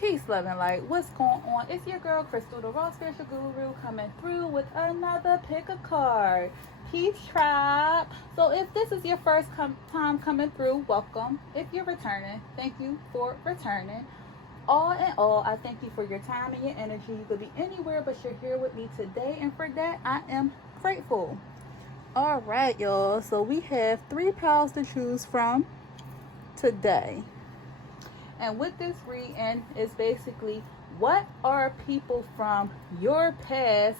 Peace, love, and light. What's going on? It's your girl, Crystal, the Raw Spiritual Guru, coming through with another pick a card. Peace, tribe. So if this is your first time coming through, welcome. If you're returning, thank you for returning. All in all, I thank you for your time and your energy. You could be anywhere, but you're here with me today, and for that, I am grateful. All right, y'all. So we have 3 piles to choose from today. And with this reading is basically, what are people from your past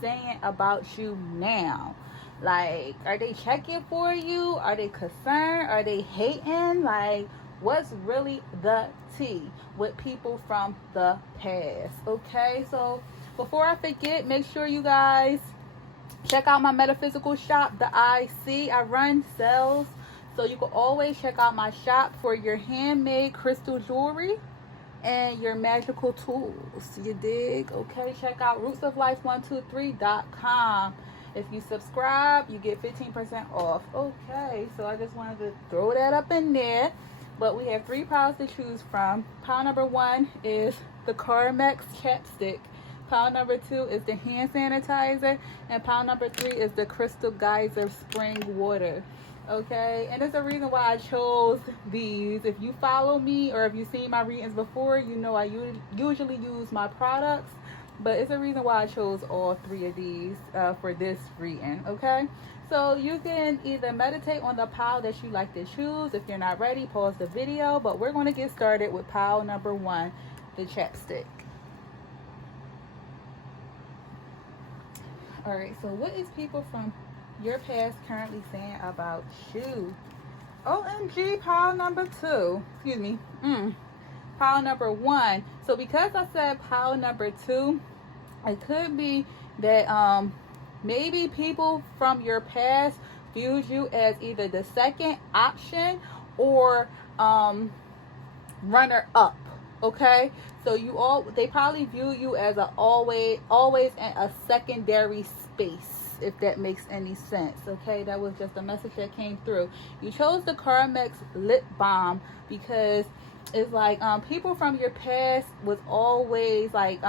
saying about you now? Like, are they checking for you? Are they concerned? Are they hating? Like, what's really the tea with people from the past? Okay, so before I forget, make sure you guys check out my metaphysical shop, the IC. I run sales. So you can always check out my shop for your handmade crystal jewelry and your magical tools. You dig? Okay, check out rootsoflife123.com. If you subscribe, you get 15% off. Okay, so I just wanted to throw that up in there. But we have 3 piles to choose from. Pile number 1 is the Carmex chapstick. Pile number 2 is the hand sanitizer. And pile number 3 is the Crystal Geyser spring water. Okay, and there's a reason why I chose these. If you follow me or if you've seen my readings before, you know I usually use my products, but it's a reason why I chose all 3 of these for this reading. Okay, so you can either meditate on the pile that you like to choose. If you're not ready, pause the video, but we're going to get started with pile number 1, the chapstick. All right, so what is people from your past currently saying about you? OMG, pile number 2. Excuse me. Pile number 1. So because I said pile number 2, it could be that maybe people from your past viewed you as either the second option or runner up. Okay, so they probably view you as always in a secondary space, if that makes any sense. Okay, that was just a message that came through. You chose the Carmex lip balm because it's like people from your past was always like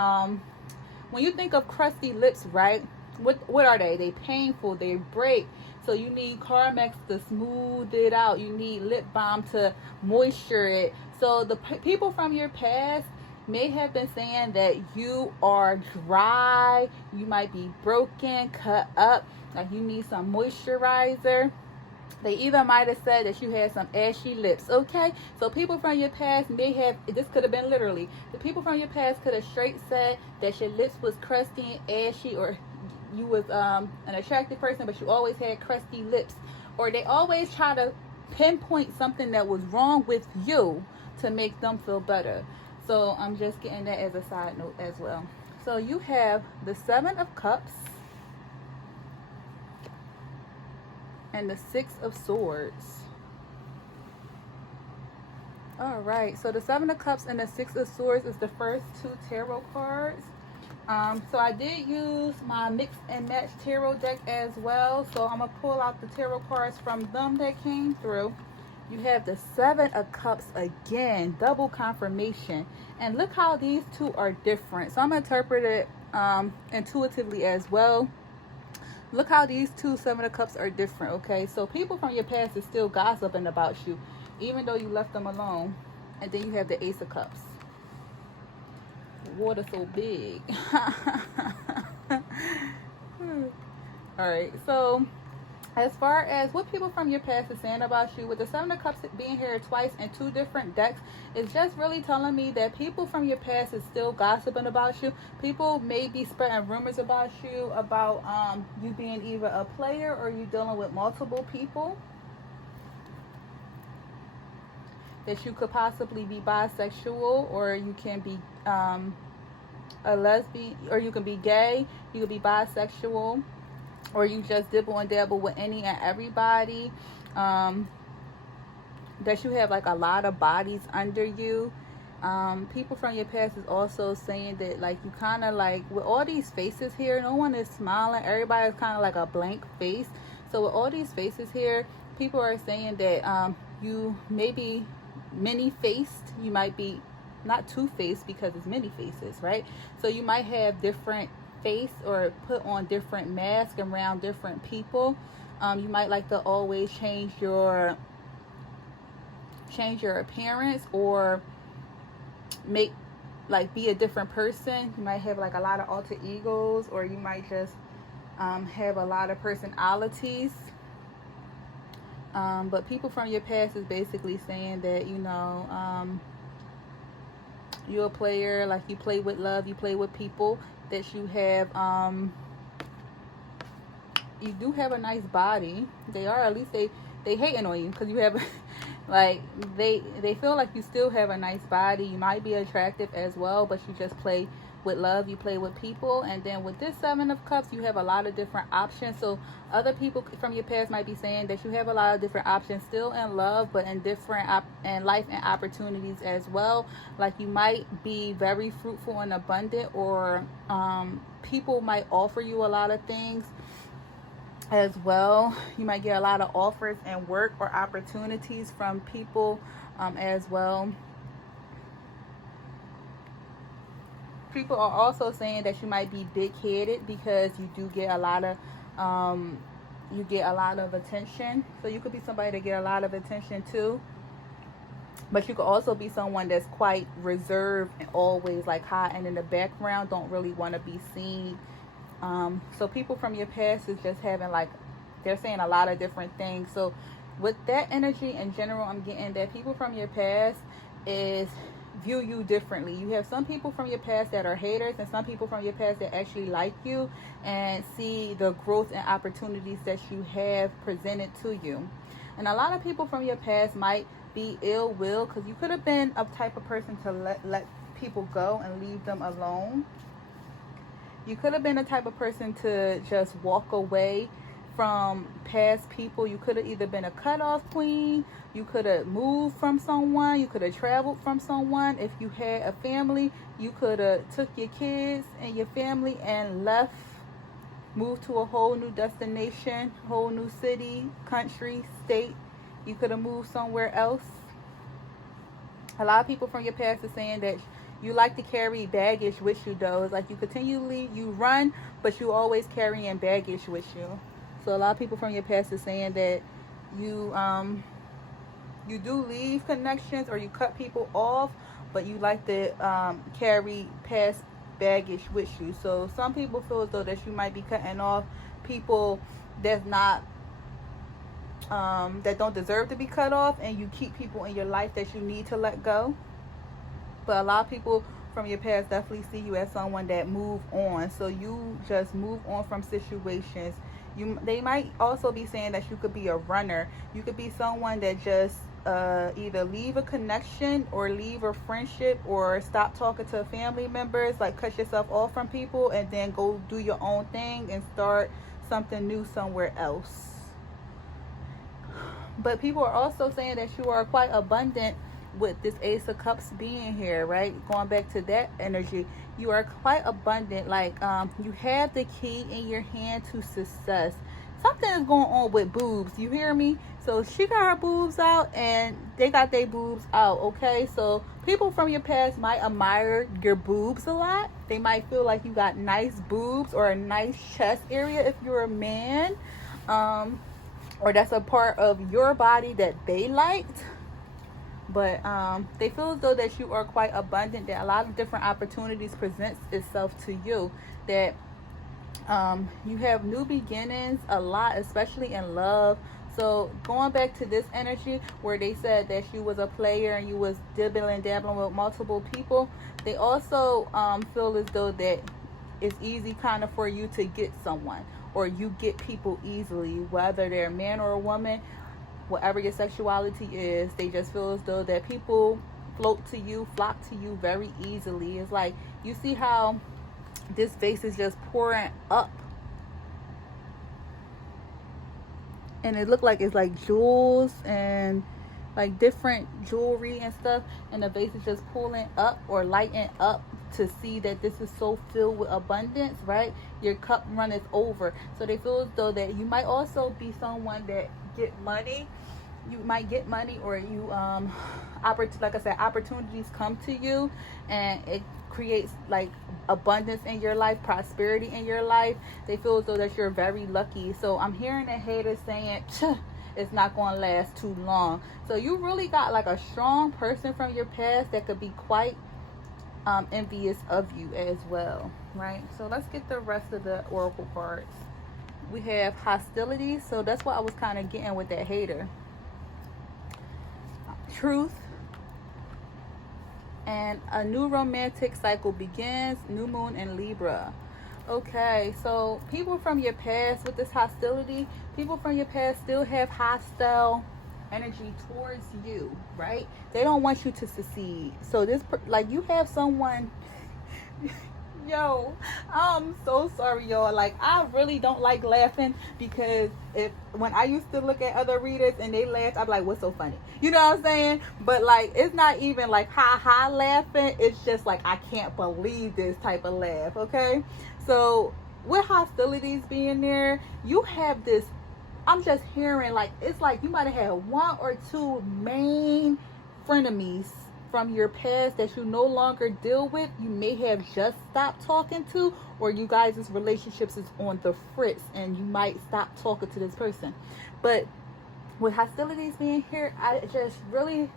when you think of crusty lips, right? What are they? They painful, they break. So you need Carmex to smooth it out. You need lip balm to moisture it. So the people from your past may have been saying that you are dry, you might be broken, cut up, like you need some moisturizer. They either might have said that you had some ashy lips. Okay, so people from your past may have, this could have been literally, the people from your past could have straight said that your lips was crusty and ashy, or you was an attractive person but you always had crusty lips, or they always try to pinpoint something that was wrong with you to make them feel better. So I'm just getting that as a side note as well. So you have the 7 of Cups and the 6 of Swords. All right, so the 7 of Cups and the 6 of Swords is the first 2 tarot cards. So I did use my mix and match tarot deck as well. So I'm gonna pull out the tarot cards from them that came through. You have the 7 of Cups again, double confirmation. And look how these 2 are different. So I'm going to interpret it intuitively as well. Look how these 2 7 of Cups are different, okay? So people from your past is still gossiping about you, even though you left them alone. And then you have the Ace of Cups. Water so big. All right, so as far as what people from your past is saying about you, with the 7 of Cups being here twice in 2 different decks, it's just really telling me that people from your past is still gossiping about you. People may be spreading rumors about you, about you being either a player or you dealing with multiple people. That you could possibly be bisexual, or you can be a lesbian, or you can be gay, you could be bisexual, or you just dibble and dabble with any and everybody. That you have like a lot of bodies under you. People from your past is also saying that like you kind of like, with all these faces here, no one is smiling, everybody's kind of like a blank face. So with all these faces here, people are saying that you may be many-faced, you might be not two-faced because it's many faces, right? So you might have different face or put on different masks around different people. You might like to always change your appearance, or make like be a different person. You might have like a lot of alter egos, or you might just have a lot of personalities. But people from your past is basically saying that, you know, you're a player, like you play with love, you play with people, that you have you do have a nice body. They are, at least they hating on you because you have like they feel like you still have a nice body. You might be attractive as well, but you just play with love, you play with people. And then with this Seven of Cups, you have a lot of different options. So other people from your past might be saying that you have a lot of different options still in love, but in different in life and opportunities as well. Like you might be very fruitful and abundant, or people might offer you a lot of things as well. You might get a lot of offers and work or opportunities from people as well. People are also saying that you might be big-headed because you do get a lot of attention. So you could be somebody that get a lot of attention too. But you could also be someone that's quite reserved and always like hiding in the background, don't really want to be seen. So people from your past is just having like, they're saying a lot of different things. So with that energy in general, I'm getting that people from your past is view you differently. You have some people from your past that are haters, and some people from your past that actually like you and see the growth and opportunities that you have presented to you. And a lot of people from your past might be ill will, because you could have been a type of person to let people go and leave them alone. You could have been a type of person to just walk away from past people. You could have either been a cutoff queen, you could have moved from someone, you could have traveled from someone. If you had a family, you could have took your kids and your family and left, moved to a whole new destination, whole new city, country, state. You could have moved somewhere else. A lot of people from your past are saying that you like to carry baggage with you, though. It's like you run, but you always carrying baggage with you. So a lot of people from your past is saying that you do leave connections, or you cut people off, but you like to carry past baggage with you. So some people feel as though that you might be cutting off people that's not that don't deserve to be cut off, and you keep people in your life that you need to let go. But a lot of people from your past definitely see you as someone that move on. So you just move on from situations. They might also be saying that you could be a runner. You could be someone that just either leave a connection or leave a friendship, or stop talking to family members, like cut yourself off from people and then go do your own thing and start something new somewhere else. But people are also saying that you are quite abundant with this Ace of Cups being here, right? Going back to that energy, you are quite abundant. Like you have the key in your hand to success. Something is going on with boobs, you hear me? So she got her boobs out and they got their boobs out, okay? So people from your past might admire your boobs a lot. They might feel like you got nice boobs or a nice chest area if you're a man, or that's a part of your body that they liked. But they feel as though that you are quite abundant, that a lot of different opportunities presents itself to you, that you have new beginnings a lot, especially in love. So going back to this energy where they said that you was a player and you was dabbling with multiple people, they also feel as though that it's easy kind of for you to get someone, or you get people easily, whether they're a man or a woman. Whatever your sexuality is, they just feel as though that people flock to you very easily. It's like, you see how this vase is just pouring up, and it looked like it's like jewels and like different jewelry and stuff, and the vase is just pulling up or lighting up to see that this is so filled with abundance, right? Your cup runneth over. So they feel as though that you might also be someone that get money you might get money, or you like I said, opportunities come to you, and it creates like abundance in your life, prosperity in your life. They feel as though that you're very lucky. So I'm hearing the haters saying, it's not going to last too long. So you really got like a strong person from your past that could be quite envious of you as well, right? So let's get the rest of the oracle cards. We have hostility, so that's what I was kind of getting with that hater. Truth, and a new romantic cycle begins. New moon in Libra. Okay, so people from your past with this hostility, people from your past still have hostile energy towards you, right? They don't want you to succeed. So this, like, you have someone yo, I'm so sorry, y'all. Like, I really don't like laughing, because when I used to look at other readers and they laughed, I'm like, what's so funny? You know what I'm saying? But like, it's not even like ha laughing. It's just like, I can't believe this type of laugh. Okay, so with hostilities being there, you have this, I'm just hearing like, it's like you might have had one or two main frenemies from your past that you no longer deal with. You may have just stopped talking to, or you guys' relationships is on the fritz and you might stop talking to this person. But with hostilities being here, I just really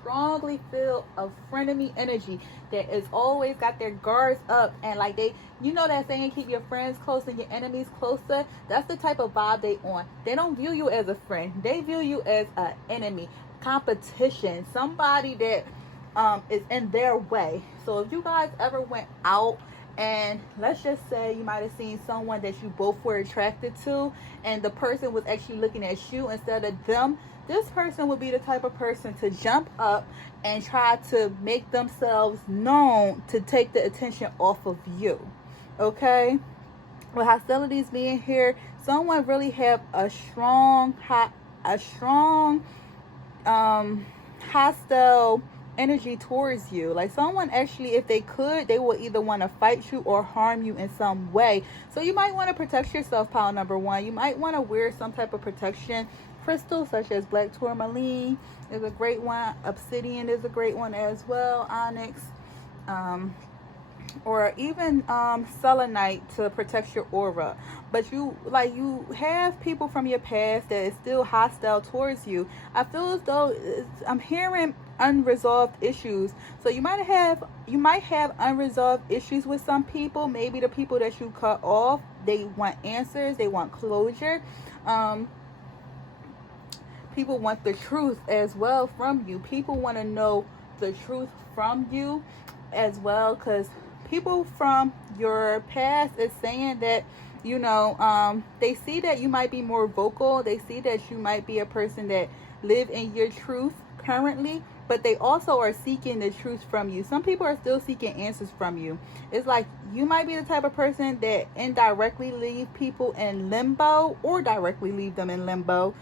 strongly feel a frenemy energy that is always got their guards up, and like they, you know that saying, keep your friends close and your enemies closer. That's the type of vibe they on. They don't view you as a friend, they view you as an enemy, competition, somebody that is in their way. So if you guys ever went out and let's just say you might have seen someone that you both were attracted to, and the person was actually looking at you instead of them, this person would be the type of person to jump up and try to make themselves known to take the attention off of you. Okay, with hostilities being here, someone really have a strong hostile energy towards you. Like, someone actually, if they could, they will either want to fight you or harm you in some way. So you might want to protect yourself, pile number one. You might want to wear some type of protection crystal, such as black tourmaline is a great one, obsidian is a great one as well, onyx, or even selenite to protect your aura. But you have people from your past that is still hostile towards you. I feel as though I'm hearing unresolved issues. So you might have unresolved issues with some people. Maybe the people that you cut off, they want answers, they want closure. People want the truth as well from you. People want to know the truth from you as well, because people from your past is saying that, you know, they see that you might be more vocal. They see that you might be a person that live in your truth currently, but they also are seeking the truth from you. Some people are still seeking answers from you. It's like you might be the type of person that indirectly leave people in limbo or directly leave them in limbo,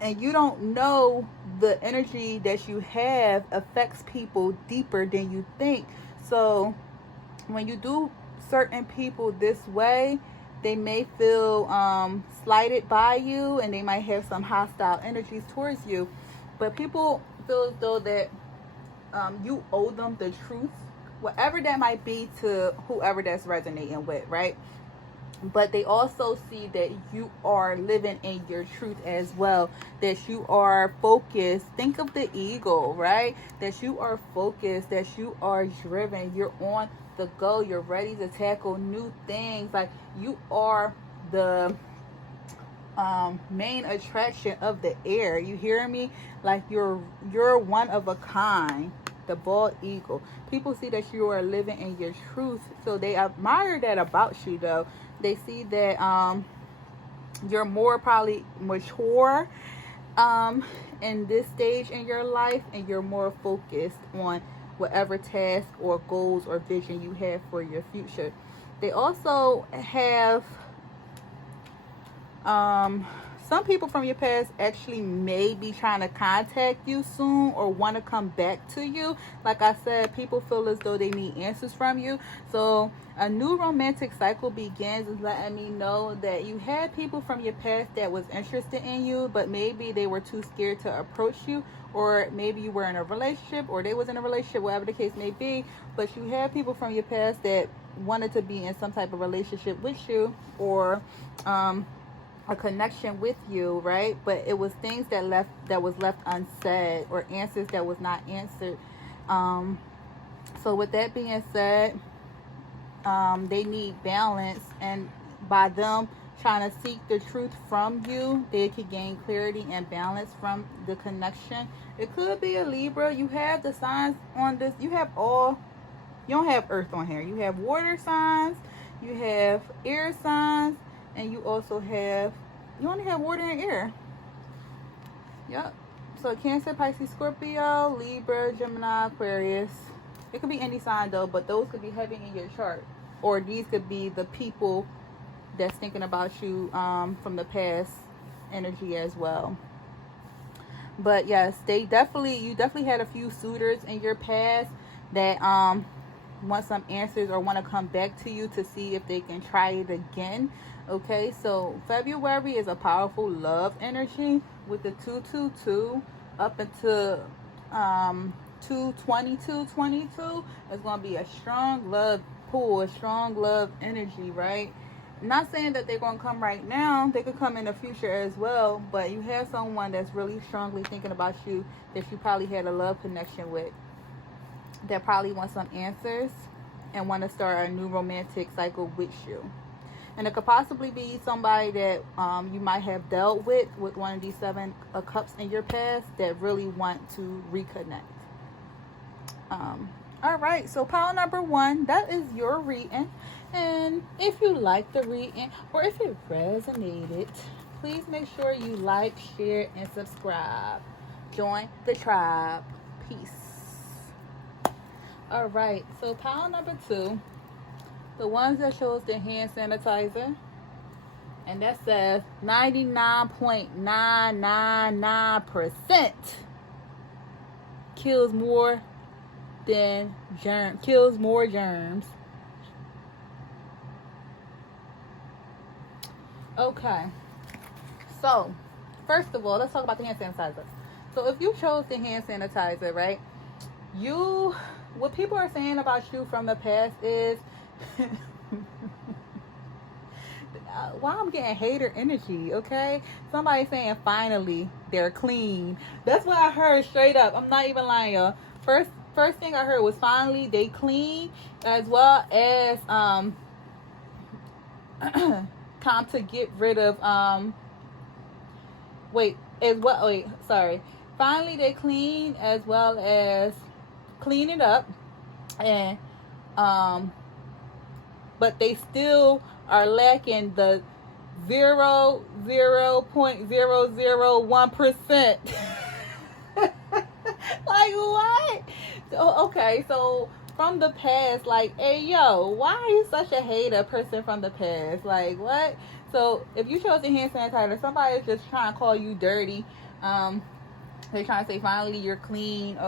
and you don't know the energy that you have affects people deeper than you think. So when you do certain people this way, they may feel slighted by you, and they might have some hostile energies towards you. But people feel as though that you owe them the truth, whatever that might be, to whoever that's resonating with, right? But they also see that you are living in your truth as well, that you are focused. Think of the eagle, right? That you are focused, that you are driven, you're on the go, you're ready to tackle new things. Like, you are the main attraction of the air. You hear me? Like, you're one of a kind, the bald eagle. People see that you are living in your truth, so they admire that about you. Though they see that you're more probably mature in this stage in your life, and you're more focused on whatever task or goals or vision you have for your future. They also have some people from your past actually may be trying to contact you soon or want to come back to you. Like I said, people feel as though they need answers from you. So a new romantic cycle begins is letting me know that you had people from your past that was interested in you, but maybe they were too scared to approach you, or maybe you were in a relationship or they was in a relationship, whatever the case may be. But you have people from your past that wanted to be in some type of relationship with you, or a connection with you, right? But it was things that was left unsaid, or answers that was not answered. So with that being said, they need balance, and by them trying to seek the truth from you, they could gain clarity and balance from the connection. It could be a Libra. You have the signs on this. You don't have earth on here. You have water signs, you have air signs, and you only have water and air. Yep. So Cancer, Pisces, Scorpio, Libra, Gemini, Aquarius. It could be any sign though, but those could be heavy in your chart. Or these could be the people that's thinking about you from the past energy as well. But yes, you definitely had a few suitors in your past that want some answers or want to come back to you to see if they can try it again. Okay, so February is a powerful love energy with the 222 up into 222. It's going to be a strong love pull, a strong love energy, right? I'm not saying that they're going to come right now. They could come in the future as well, but you have someone that's really strongly thinking about you that you probably had a love connection with, that probably wants some answers and want to start a new romantic cycle with you. And it could possibly be somebody that you might have dealt with one of these 7 of cups in your past that really want to reconnect. All right, so pile number 1, that is your reading. And if you like the reading or if it resonated, please make sure you like, share, and subscribe. Join the tribe. Peace. All right, so pile number 2, the ones that shows the hand sanitizer, and that says 99.999% kills more germs. Okay, so first of all, let's talk about the hand sanitizer. So if you chose the hand sanitizer, right, what people are saying about you from the past is why I'm getting hater energy, okay? Somebody saying finally they're clean. That's what I heard straight up. I'm not even lying, y'all. First thing I heard was finally they clean, as well as time to get rid of finally they clean, as well as clean it up, and but they still are lacking the 0.001%. Like what? Okay, so from the past, like, hey yo, why are you such a hater person from the past? Like what? So if you chose the hand sanitizer, somebody's just trying to call you dirty. They're trying to say finally you're clean.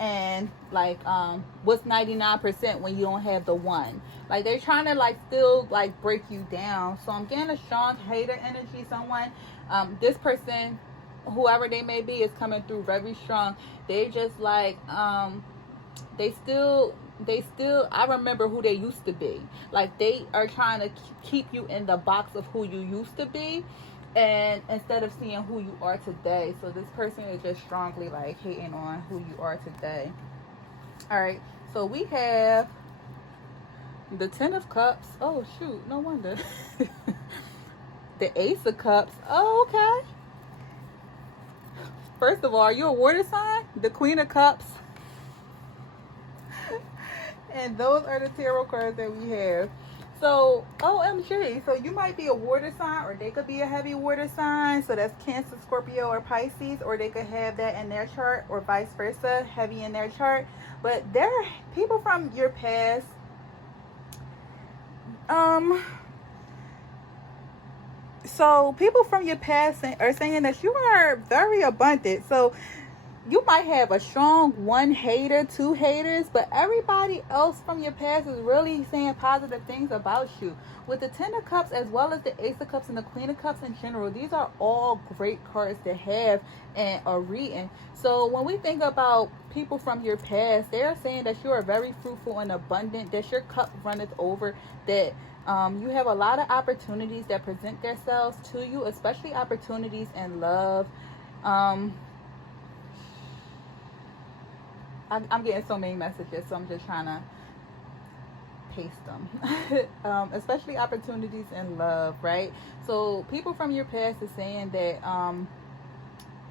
And like what's 99% when you don't have the 1? Like they're trying to like still like break you down. So I'm getting a strong hater energy. Someone, this person, whoever they may be, is coming through very strong. They just like they still I remember who they used to be. Like they are trying to keep you in the box of who you used to be, and instead of seeing who you are today. So this person is just strongly like hating on who you are today. All right, so we have the 10 of Cups. Oh shoot, no wonder. The Ace of Cups. Oh, okay. First of all, are you a water sign? The Queen of Cups. And those are the tarot cards that we have. So, OMG. So you might be a water sign, or they could be a heavy water sign. So that's Cancer, Scorpio, or Pisces. Or they could have that in their chart, or vice versa, heavy in their chart. But there are people from your past. So people from your past are saying that you are very abundant. So you might have a strong one hater, two haters, but everybody else from your past is really saying positive things about you. With the Ten of Cups as well as the Ace of Cups and the Queen of Cups in general, these are all great cards to have and are reading. So when we think about people from your past, they are saying that you are very fruitful and abundant, that your cup runneth over, that you have a lot of opportunities that present themselves to you, especially opportunities in love. Um, I'm getting so many messages, so I'm just trying to paste them. Especially opportunities in love, right? So people from your past is saying that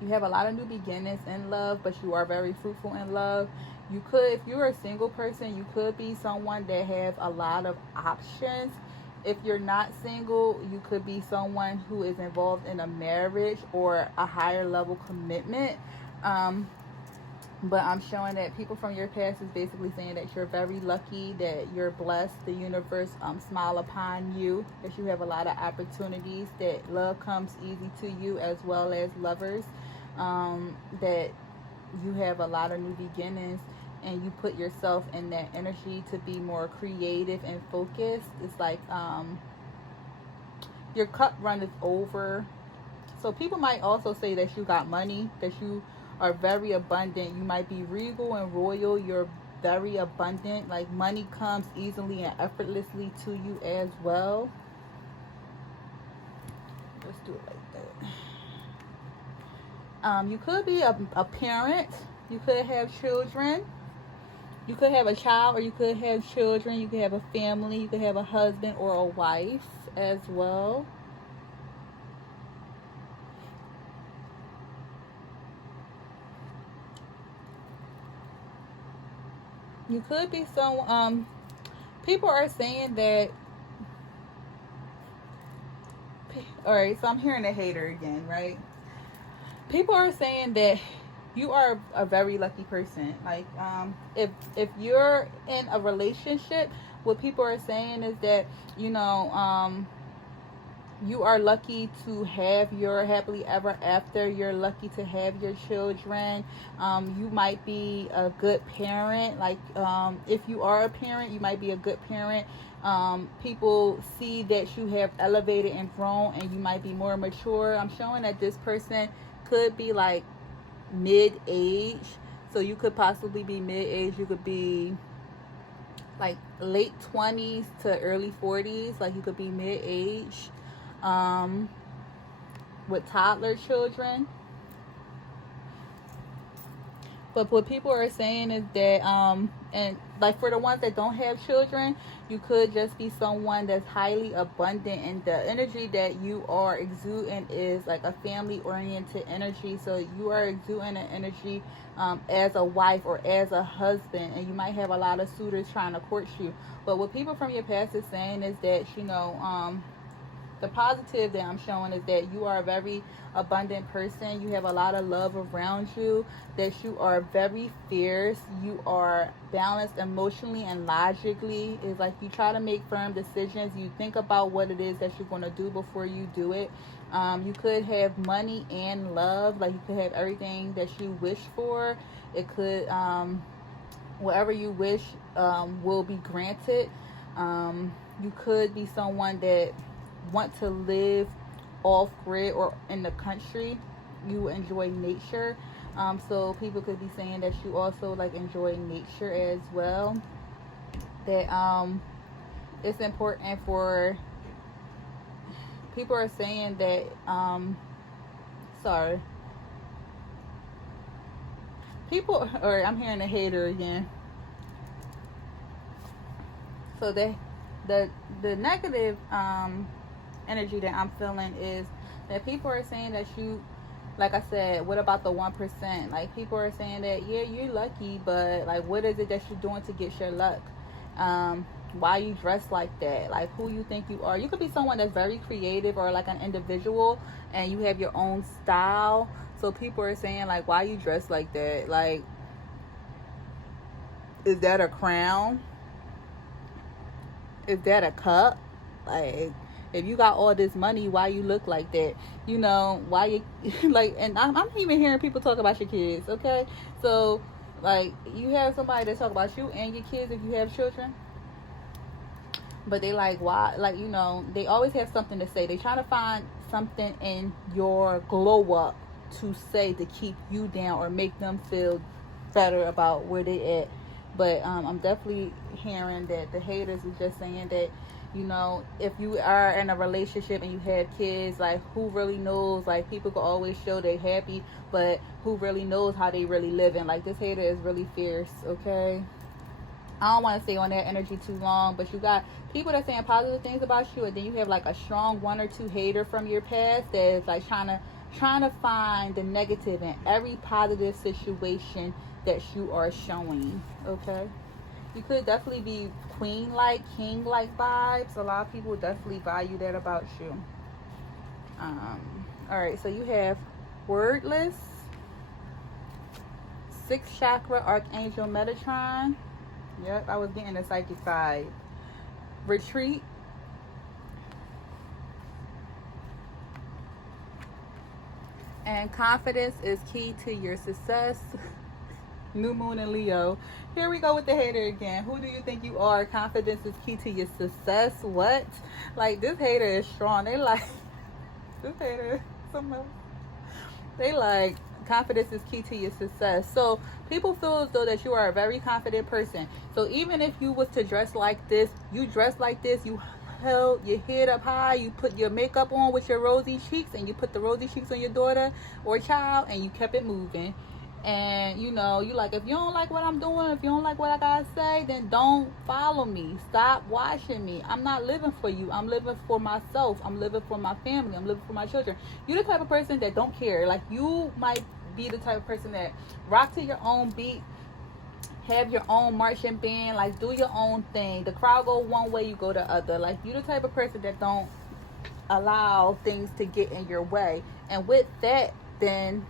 you have a lot of new beginnings in love, but you are very fruitful in love. You could, if you're a single person, you could be someone that has a lot of options. If you're not single, you could be someone who is involved in a marriage or a higher level commitment. But I'm showing that people from your past is basically saying that you're very lucky, that you're blessed, the universe smile upon you, that you have a lot of opportunities, that love comes easy to you as well as lovers, that you have a lot of new beginnings, and you put yourself in that energy to be more creative and focused. It's like your cup runneth over. So people might also say that you got money, that you are very abundant. You might be regal and royal. You're very abundant. Like money comes easily and effortlessly to you as well. Let's do it like that. You could be a parent. You could have children. You could have a child, or you could have children. You could have a family. You could have a husband or a wife as well. You could be some, people are saying that, alright, so I'm hearing a hater again, right? People are saying that you are a very lucky person. Like, if you're in a relationship, what people are saying is that, you know, you are lucky to have your happily ever after. You're lucky to have your children. You might be a good parent. Like, if you are a parent, you might be a good parent. People see that you have elevated and grown, and you might be more mature. I'm showing that this person could be like mid-age. So you could possibly be mid-age. You could be like late 20s to early 40s. Like, you could be mid-age. With toddler children. But what people are saying is that, and like for the ones that don't have children, you could just be someone that's highly abundant, and the energy that you are exuding is like a family-oriented energy. So you are exuding an energy as a wife or as a husband, and you might have a lot of suitors trying to court you. But what people from your past is saying is that, you know, the positive that I'm showing is that you are a very abundant person. You have a lot of love around you, that you are very fierce. You are balanced emotionally and logically. It's like you try to make firm decisions. You think about what it is that you're going to do before you do it. You could have money and love. Like, you could have everything that you wish for. It could, whatever you wish will be granted. You could be someone that want to live off grid or in the country. You enjoy nature, so people could be saying that you also like enjoy nature as well. That it's important for people are saying that sorry, people, or I'm hearing a hater again. So the negative energy that I'm feeling is that people are saying that you, like I said, what about the 1%? Like, people are saying that, yeah, you're lucky, but like, what is it that you're doing to get your luck? Why you dress like that? Like, who you think you are? You could be someone that's very creative, or like an individual, and you have your own style. So people are saying, like, why you dress like that? Like, is that a crown? Is that a cup? Like, If you got all this money, why you look like that? You know, why you like, and I'm even hearing people talk about your kids, okay? So like, you have somebody that talk about you and your kids if you have children, but they like, why, like, you know, they always have something to say. They trying to find something in your glow up to say to keep you down or make them feel better about where they at. But I'm definitely hearing that the haters is just saying that, you know, if you are in a relationship and you have kids, like, who really knows? Like, people can always show they happy, but who really knows how they really living? Like, this hater is really fierce, okay? I don't want to stay on that energy too long, but you got people that saying positive things about you, and then you have like a strong one or two hater from your past that's like trying to find the negative in every positive situation that you are showing. Okay, you could definitely be queen-like, king-like vibes. A lot of people definitely value that about you. All right, so you have wordless, 6th chakra, Archangel Metatron. Yep, I was getting a psychic vibe. Retreat. And confidence is key to your success. New moon in Leo. Here we go with the hater again. Who do you think you are? Confidence is key to your success. What? Like, this hater is strong. They like, this hater, something else. They like, confidence is key to your success. So people feel as though that you are a very confident person. So even if you was to dress like this, you dress like this, you held your head up high, you put your makeup on with your rosy cheeks, and you put the rosy cheeks on your daughter or child, and you kept it moving. And you know, you like, if you don't like what I'm doing, if you don't like what I gotta say, then don't follow me. Stop watching me. I'm not living for you. I'm living for myself. I'm living for my family. I'm living for my children. You're the type of person that don't care. Like, you might be the type of person that rock to your own beat, have your own marching band, like, do your own thing. The crowd go one way, you go the other. Like, you're the type of person that don't allow things to get in your way. And with that, then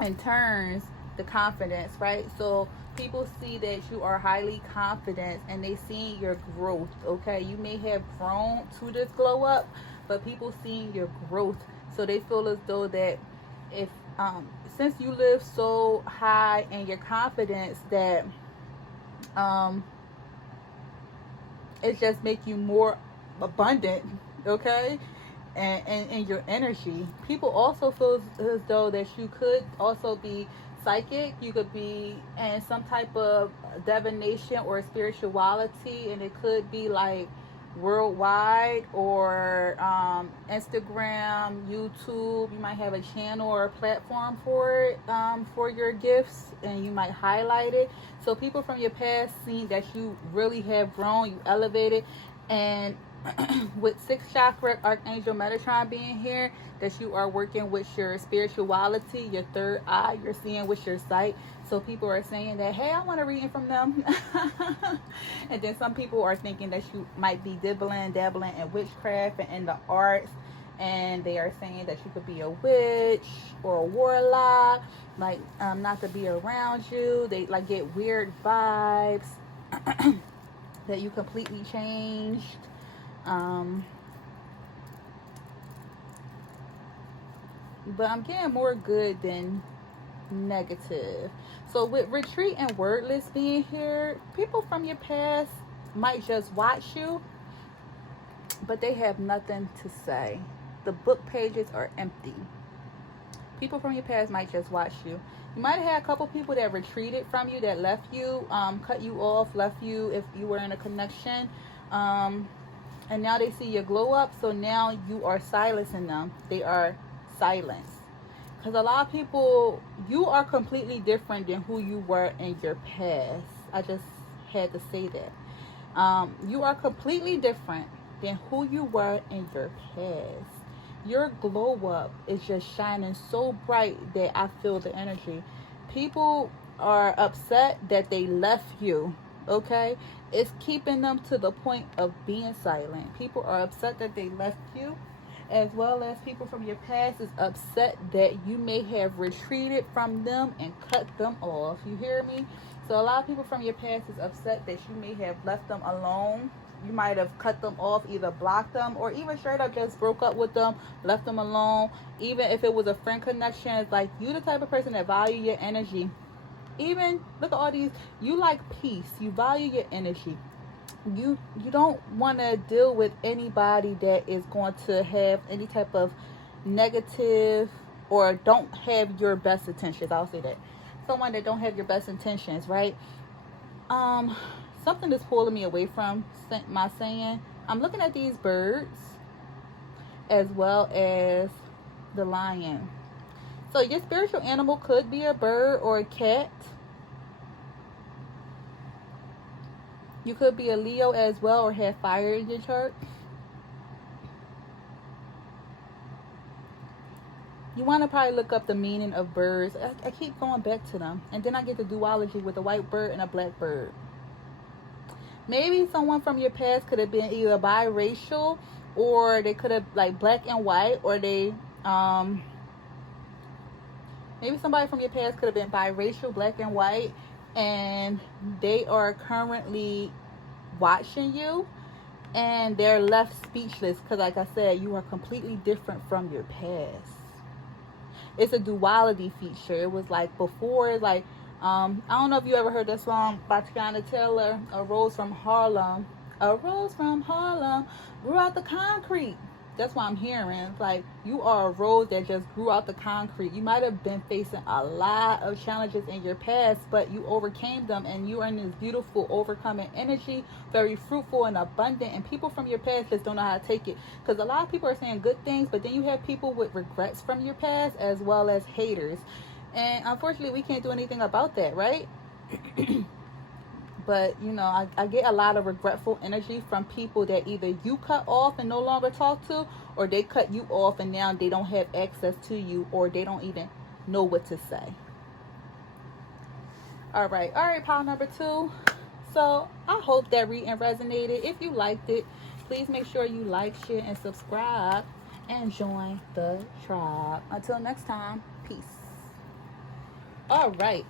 in turns the confidence, right? So people see that you are highly confident and they see your growth. Okay, you may have grown to this glow up, but people seeing your growth, so they feel as though that if since you live so high in your confidence, that it just make you more abundant, okay? And your energy. People also feel as though that you could also be psychic. You could be in some type of divination or spirituality, and it could be like worldwide, or Instagram, YouTube. You might have a channel or a platform for it, for your gifts, and you might highlight it. So people from your past see that you really have grown, you elevated. And with 6th chakra, Archangel Metatron being here, that you are working with your spirituality, your third eye, you're seeing with your sight. So people are saying that, hey, I want a reading from them. And then some people are thinking that you might be dabbling in witchcraft and in the arts, and they are saying that you could be a witch or a warlock, like not to be around you. They like get weird vibes that you completely changed. But I'm getting more good than negative. So with retreat and wordless being here, people from your past might just watch you, but they have nothing to say. The book pages are empty. People from your past might just watch you. You might have had a couple people that retreated from you, that left you, cut you off, left you if you were in a connection. And now they see your glow up, so now you are silencing them. They are silenced. Because a lot of people, you are completely different than who you were in your past. I just had to say that. You are completely different than who you were in your past. Your glow up is just shining so bright that I feel the energy. People are upset that they left you, okay? It's keeping them to the point of being silent. People are upset that they left you, as well as people from your past is upset that you may have retreated from them and cut them off. You hear me? So a lot of people from your past is upset that you may have left them alone you might have cut them off, either blocked them, or even straight up just broke up with them, left them alone. Even if it was a friend connection, it's like you the type of person that value your energy. Even look at all these, you like peace, you value your energy. You don't want to deal with anybody that is going to have any type of negative or don't have your best intentions. I'll say that. Someone that don't have your best intentions, right? Something is pulling me away from my saying. I'm looking at these birds as well as the lion. So your spiritual animal could be a bird or a cat. You could be a Leo as well, or have fire in your chart. You want to probably look up the meaning of birds. I keep going back to them. And then I get the duology with a white bird and a black bird. Maybe someone from your past could have been either biracial, or they could have like black and white, or they maybe somebody from your past could have been biracial, black and white, and they are currently watching you and they're left speechless because, like I said, you are completely different from your past. It's a duality feature. It was like before, like I don't know if you ever heard that song by Tiana Taylor, A Rose from Harlem. A rose from Harlem grew out the concrete. That's what I'm hearing. It's like you are a rose that just grew out the concrete. You might have been facing a lot of challenges in your past, but you overcame them, and you are in this beautiful overcoming energy, very fruitful and abundant, and people from your past just don't know how to take it. Because a lot of people are saying good things, but then you have people with regrets from your past as well as haters. And unfortunately, we can't do anything about that, right? But, you know, I get a lot of regretful energy from people that either you cut off and no longer talk to, or they cut you off and now they don't have access to you, or they don't even know what to say. All right, pile number 2. So I hope that reading resonated. If you liked it, please make sure you like, share, and subscribe, and join the tribe. Until next time, peace. All right.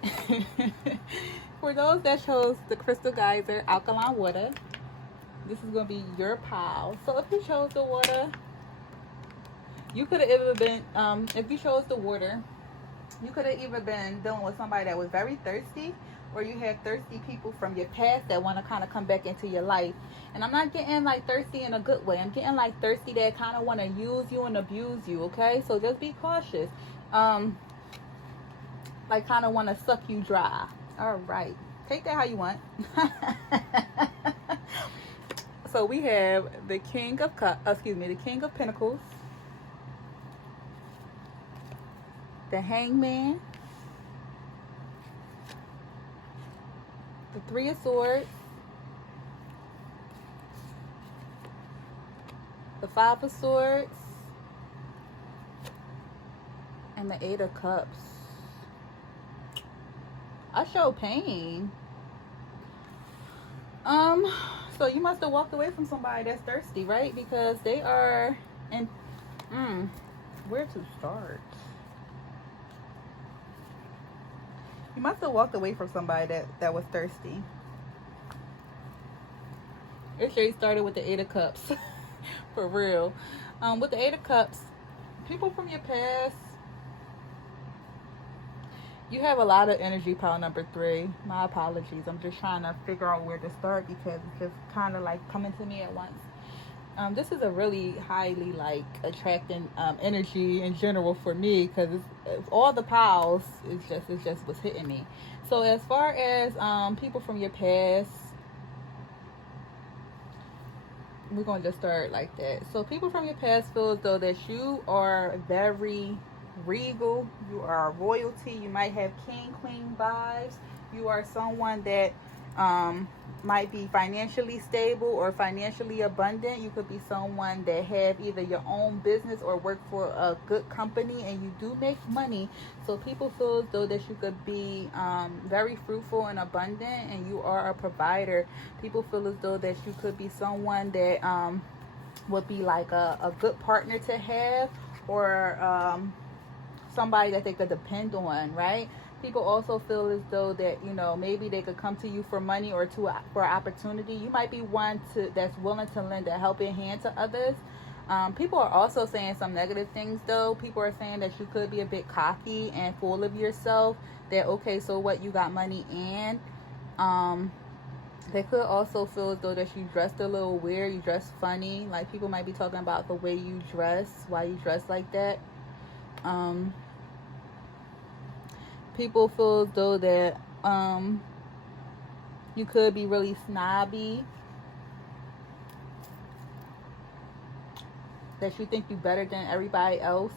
For those that chose the Crystal Geyser Alkaline Water, this is going to be your pile. So if you chose the water, you could have either been, if you chose the water, you could have either been dealing with somebody that was very thirsty, or you have thirsty people from your past that want to kind of come back into your life. And I'm not getting like thirsty in a good way. I'm getting like thirsty that kind of want to use you and abuse you, okay? So just be cautious. Like kind of want to suck you dry. All right, take that how you want. So we have the King of the King of Pentacles, the Hangman, the Three of Swords, the Five of Swords, and the Eight of Cups. I show pain. So you must have walked away from somebody that's thirsty, right? Because they are in where to start? You must have walked away from somebody that was thirsty. It sure started with the Eight of Cups. For real. With the Eight of Cups, people from your past, you have a lot of energy, pile number 3. My apologies. I'm just trying to figure out where to start because it's just kind of like coming to me at once. This is a really highly like attracting energy in general for me, because it's all the piles it's just what's hitting me. So as far as people from your past, we're going to just start like that. So people from your past feel as though that you are very regal. You are royalty. You might have king, queen vibes. You are someone that might be financially stable or financially abundant. You could be someone that have either your own business or work for a good company, and you do make money. So people feel as though that you could be very fruitful and abundant, and you are a provider. People feel as though that you could be someone that would be like a good partner to have, or somebody that they could depend on, right? People also feel as though that, you know, maybe they could come to you for money or for opportunity. You might be one that's willing to lend a helping hand to others. People are also saying some negative things, though. People are saying that you could be a bit cocky and full of yourself. That, okay, so what, you got money and they could also feel as though that you dressed a little weird, you dress funny. Like, people might be talking about the way you dress, why you dress like that. People feel as though that you could be really snobby, that you think you better than everybody else.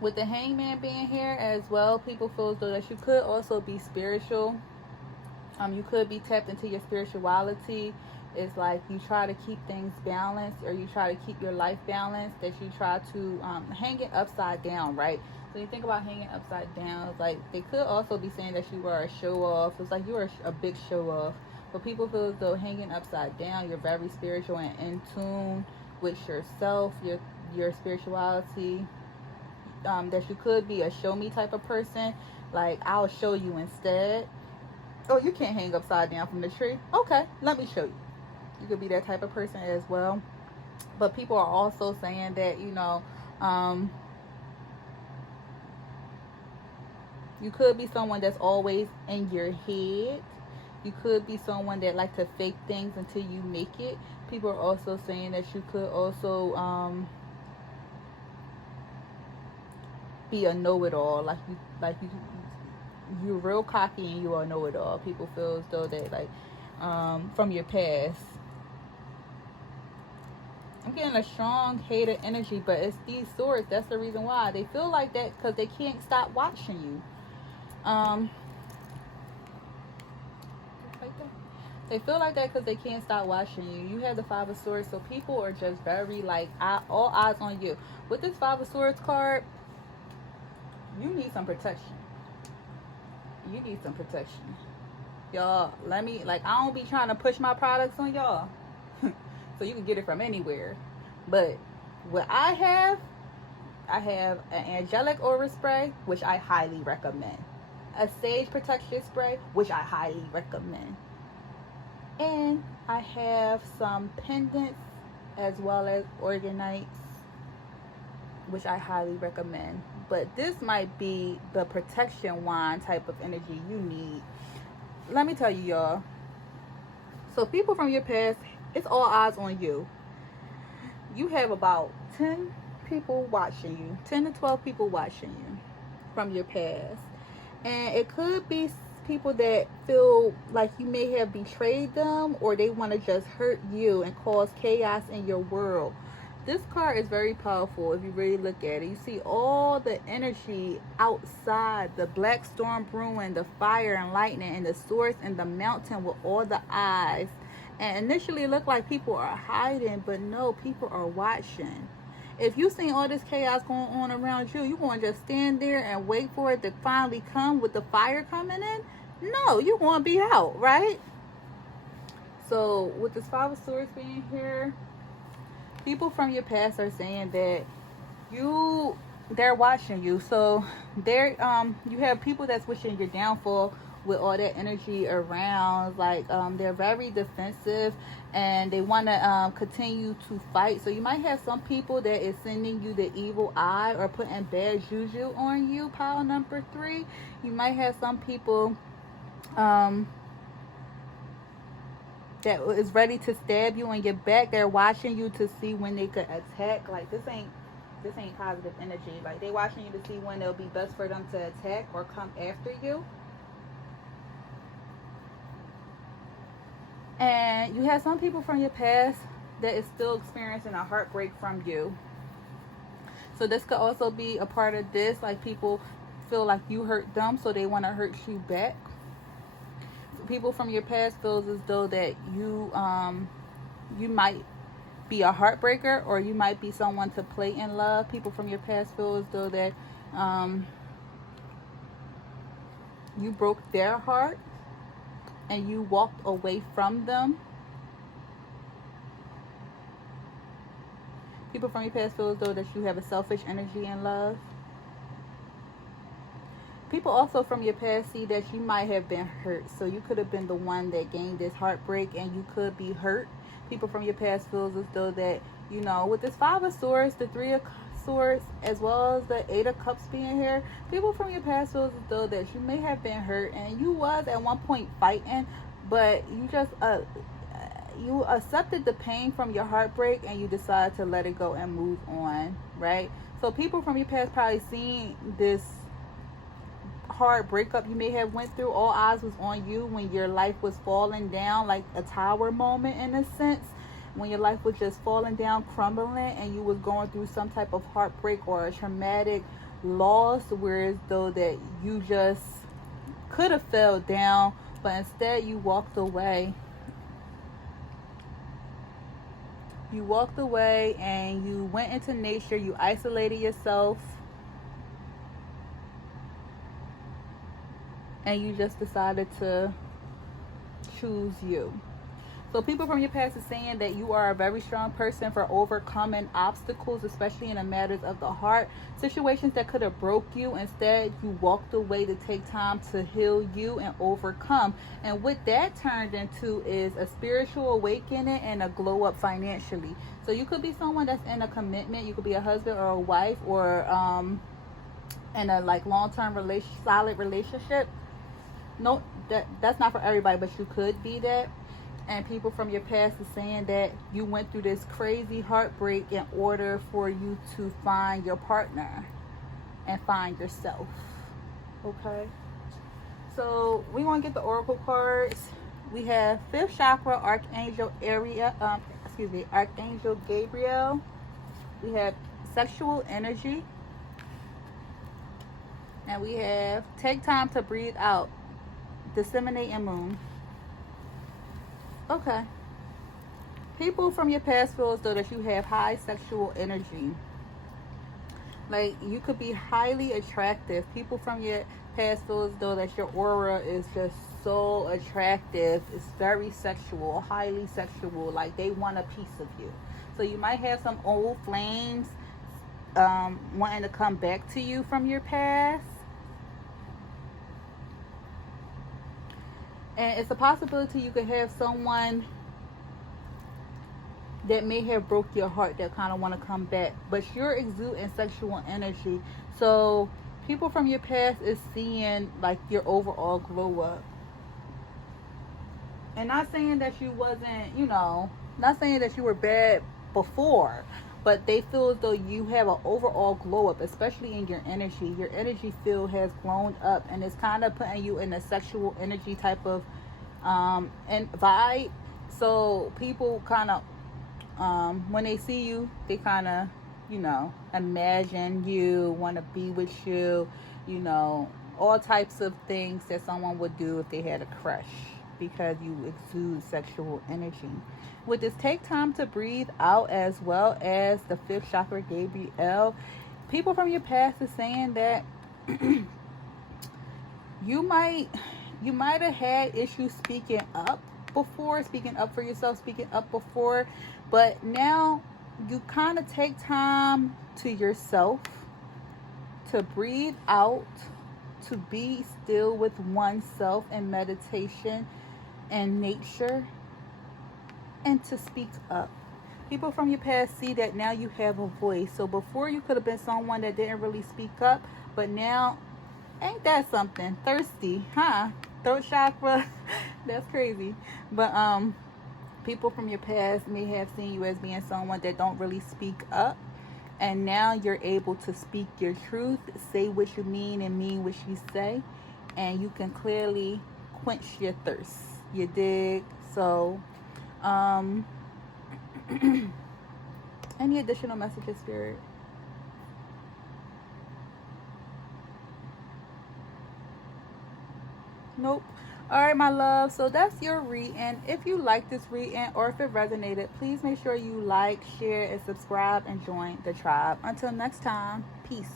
With the Hangman being here as well, people feel as though that you could also be spiritual. You could be tapped into your spirituality. It's like you try to keep things balanced, or you try to keep your life balanced, that you try to hang it upside down, right? So you think about hanging upside down, it's like they could also be saying that you are a show-off. It's like you are a big show-off. But people feel as though hanging upside down, you're very spiritual and in tune with yourself, your spirituality. That you could be a show-me type of person. Like, I'll show you instead. Oh, you can't hang upside down from the tree? Okay, let me show you. You could be that type of person as well. But people are also saying that, you know, you could be someone that's always in your head. You could be someone that like to fake things until you make it. People are also saying that you could also be a know-it-all. You're real cocky and you are know-it-all. People feel as though that, like, from your past. I'm getting a strong hater energy, but it's these swords. That's the reason why they feel like that, because they can't stop watching you. They feel like that because they can't stop watching you. You have the Five of Swords, so people are just very, like, all eyes on you. With this Five of Swords card, you need some protection. You need some protection. Y'all, let me, like, I don't be trying to push my products on y'all. So you can get it from anywhere. But what I have an angelic aura spray, which I highly recommend. A sage protection spray, which I highly recommend. And I have some pendants as well as organites, which I highly recommend. But this might be the protection wand type of energy you need. Let me tell you, y'all. So people from your past, it's all eyes on you. You have about 10 people watching you. 10 to 12 people watching you from your past. And it could be people that feel like you may have betrayed them, or they want to just hurt you and cause chaos in your world. This card is very powerful if you really look at it. You see all the energy outside, the black storm brewing, the fire and lightning, and the source and the mountain with all the eyes. And initially it looked like people are hiding, but no, people are watching. If you see all this chaos going on around you, you going to just stand there and wait for it to finally come with the fire coming in? No, you're going to be out, right? So with this Five of Swords being here, people from your past are saying that they're watching you. So you have people that's wishing your downfall with all that energy around. Like, they're very defensive and they want to continue to fight. So you might have some people that is sending you the evil eye or putting bad juju on you, pile number 3. You might have some people that is ready to stab you in your back. They're watching you to see when they could attack. Like, this ain't positive energy. Like, they watching you to see when it'll be best for them to attack or come after you. And you have some people from your past that is still experiencing a heartbreak from you. So this could also be a part of this. Like, people feel like you hurt them, so they want to hurt you back. People from your past feels as though that you might be a heartbreaker, or you might be someone to play in love. People from your past feel as though that you broke their heart and you walked away from them. People from your past feel as though that you have a selfish energy in love. People also from your past see that you might have been hurt. So you could have been the one that gained this heartbreak, and you could be hurt. People from your past feels as though that, you know, with this Five of Swords, the Three of Swords, as well as the Eight of Cups being here, people from your past feels as though that you may have been hurt, and you was at one point fighting, but you just you accepted the pain from your heartbreak, and you decided to let it go and move on, right? So people from your past probably seen this hard breakup you may have went through. All eyes was on you when your life was falling down, like a tower moment in a sense, when your life was just falling down, crumbling, and you was going through some type of heartbreak or a traumatic loss, whereas though that you just could have fell down, but instead you walked away. You walked away and you went into nature. You isolated yourself, and you just decided to choose you. So people from your past is saying that you are a very strong person for overcoming obstacles, especially in the matters of the heart. Situations that could have broke you, instead you walked away to take time to heal you and overcome. And what that turned into is a spiritual awakening and a glow up financially. So you could be someone that's in a commitment. You could be a husband or a wife, or in a like long-term solid relationship. No, that's not for everybody, but you could be that. And people from your past is saying that you went through this crazy heartbreak in order for you to find your partner and find yourself. Okay, so we want to get the oracle cards. We have 5th chakra, Archangel Archangel Gabriel. We have sexual energy, and we have take time to breathe out, disseminating moon. Okay. People from your past feel as though that you have high sexual energy. Like, you could be highly attractive. People from your past feel as though that your aura is just so attractive. It's very sexual, highly sexual. Like, they want a piece of you. So you might have some old flames wanting to come back to you from your past. And it's a possibility you could have someone that may have broke your heart that kind of want to come back. But you're exuding sexual energy. So people from your past is seeing like your overall glow up. And not saying that you wasn't, not saying that you were bad before. But they feel as though you have an overall glow up, especially in your energy. Your energy field has grown up, and it's kind of putting you in a sexual energy type of vibe. So people kind of, when they see you, they kind of, imagine you, want to be with you, all types of things that someone would do if they had a crush, because you exude sexual energy. With this take time to breathe out, as well as the 5th chakra Gabriel, people from your past is saying that you might have had issues speaking up before, speaking up for yourself, speaking up before, but now you kind of take time to yourself to breathe out, to be still with oneself in meditation and nature, and to speak up. People from your past see that now you have a voice. So before you could have been someone that didn't really speak up, but now, ain't that something? Thirsty, huh? Throat chakra. That's crazy. But people from your past may have seen you as being someone that don't really speak up, and now you're able to speak your truth, say what you mean and mean what you say, and you can clearly quench your thirst. You dig? So any additional messages, Spirit? Nope. All right, my love. So that's your reading. If you like this reading, or if it resonated, please make sure you like, share, and subscribe, and join the tribe. Until next time, peace.